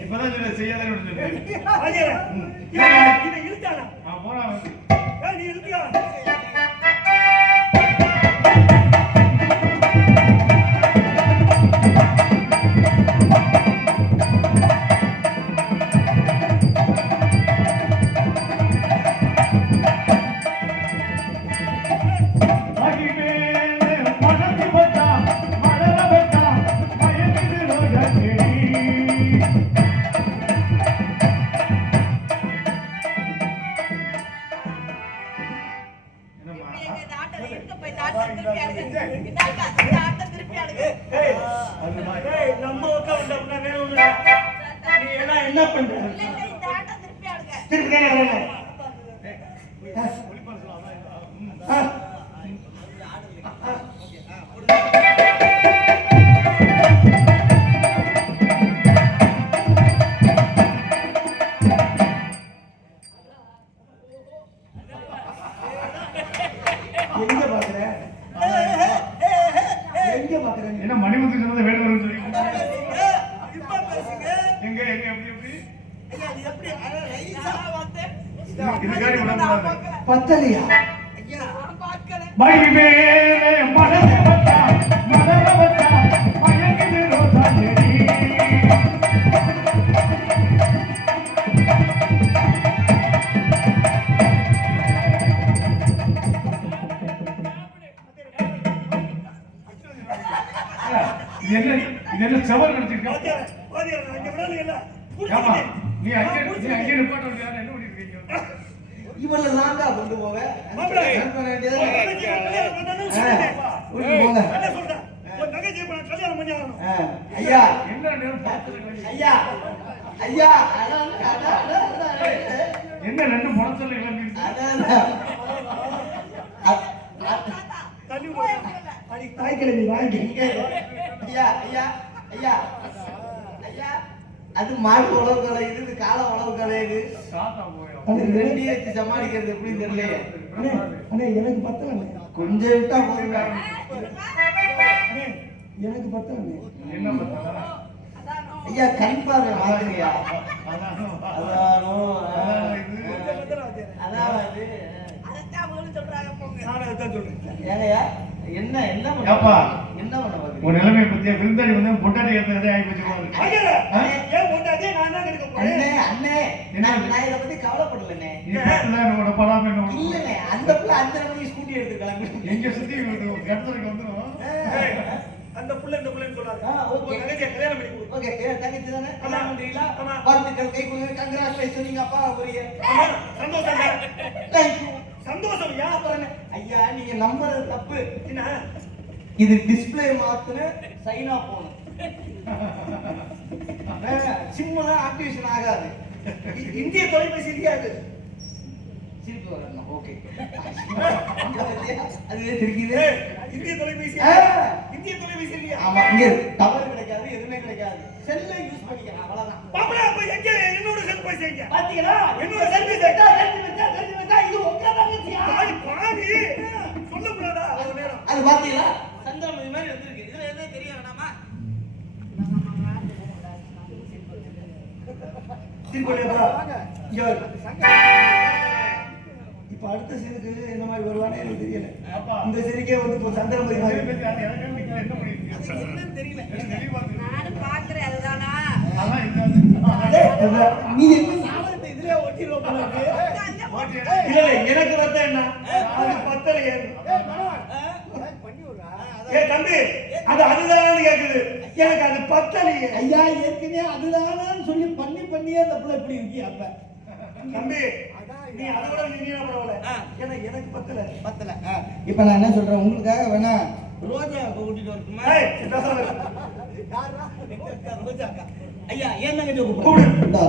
இப்பதான் செய்யாத இழுத்தானா போனா நீ இழுத்தியா என்ன பண்ற எங்க பாக்குற என்ன மணிமுத்து சொன்னதை வேலை வரும் சொல்லி எங்க எங்க எப்படி பத்தலையா என்ன சவால் நடத்திருக்கா நீ அங்கே நிப்பாட்ட என்ன பண்ணிருக்கீங்க இவள லாங்கா கொண்டு போக ஐயா ஐயா ஐயா என்ன ரெண்டு முடச்சல் தாய்க்கிழமை வாங்கி ஐயா ஐயா ஐயா ஐயா அது மாடு உழவு கலையுது இது கால உழவு கலையுது ரெண்டையும் வச்சு சமாளிக்கிறது எப்படின்னு தெரியலையே எனக்கு பத்தல கொஞ்சம் விட்டா போதுங்க எனக்கு பத்தல என்ன பத்தல ஐயா கண் பார்வை வாங்குறியா ஏங்கய்யா என்ன என்ன என்ன பண்ண ஒரு நிலைமை பத்தியா விருந்தாடி வந்து பொட்டாட்டி எடுத்ததே ஆகி போச்சு அண்ணே அண்ணே நான் இத பத்தி கவலைப்படலண்ணே என்னோட படம் என்ன இல்லண்ணே அந்த புள்ள 5 மணிக்கு ஸ்கூட்டி எடுத்து கிளம்பி எங்க சுத்தி இடத்துக்கு வந்துரும் அந்த புள்ள இந்த புள்ளன்னு சொல்லாத ஓகே தங்கச்சி கல்யாணம் பண்ணி கொடு ஓகே தங்கச்சி தானே கல்யாணம் பண்றீங்களா வாழ்த்துக்கள் கை கொடுங்க கங்க்ராச்சுலேஷன் நீங்க அப்பா போறீங்க சந்தோஷம் थैंक यू சந்தோஷம் யா பாருங்க ஐயா நீங்க நம்பறது தப்பு என்ன இது டிஸ்ப்ளே மாத்துன சைனா போன் சிம்ல ஆக்டிவேஷன் ஆகாது இந்திய தொலைபேசி இருக்காது சிரிப்பு வரணும் ஓகே அதுவே சிரிக்குது இந்திய தொலைபேசி இல்லையா ஆமா இங்க டவர் கிடைக்காது எதுவுமே கிடைக்காது செல்ல யூஸ் பண்ணிக்கலாம் அவ்வளவுதான் பாப்பா அப்ப எங்க என்னோட செல் போய் செய்யுங்க பாத்தீங்களா என்னோட செல் தெரிஞ்சு வச்சா இது உங்க தங்கச்சியா பாவி சொல்ல கூடாதா ஒரு நேரம் அது பாத்தீங்களா சந்திரமதி மாதிரி வந்திருக்கு இதுல எதுவும் தெரிய வேணாமா திருப்பதியா இப்ப அடுத்த சீனுக்கு என்ன மாதிரி வருவானே எனக்கு தெரியல இந்த சீனுக்கே வந்து இப்போ சந்திரமதி மாதிரி என்னன்னு தெரியல நானும் பாக்குறேன் அதுதானா நீ என்ன நாடகத்தை இதுலயே ஓட்டிடுவோம் இல்ல எனக்கு வரத என்ன அது பத்தல ஏ தம்பி அது அதுதான்னு கேக்குது எனக்கு அது பத்தலையே ஐயா ஏற்கனவே அதுதானான்னு சொல்லி பண்ணியே அந்த புள்ள இப்படி இருக்கி அப்ப தம்பி நீ அதோட நீங்க பரவாயில்ல ஏன்னா எனக்கு பத்தல இப்ப நான் என்ன சொல்றேன் உங்களுக்காக வேணா ரோஜா கூட்டிட்டு வரட்டுமா யாரா ரோஜா ஐயா ஏன் தங்கச்சி கூப்பிடு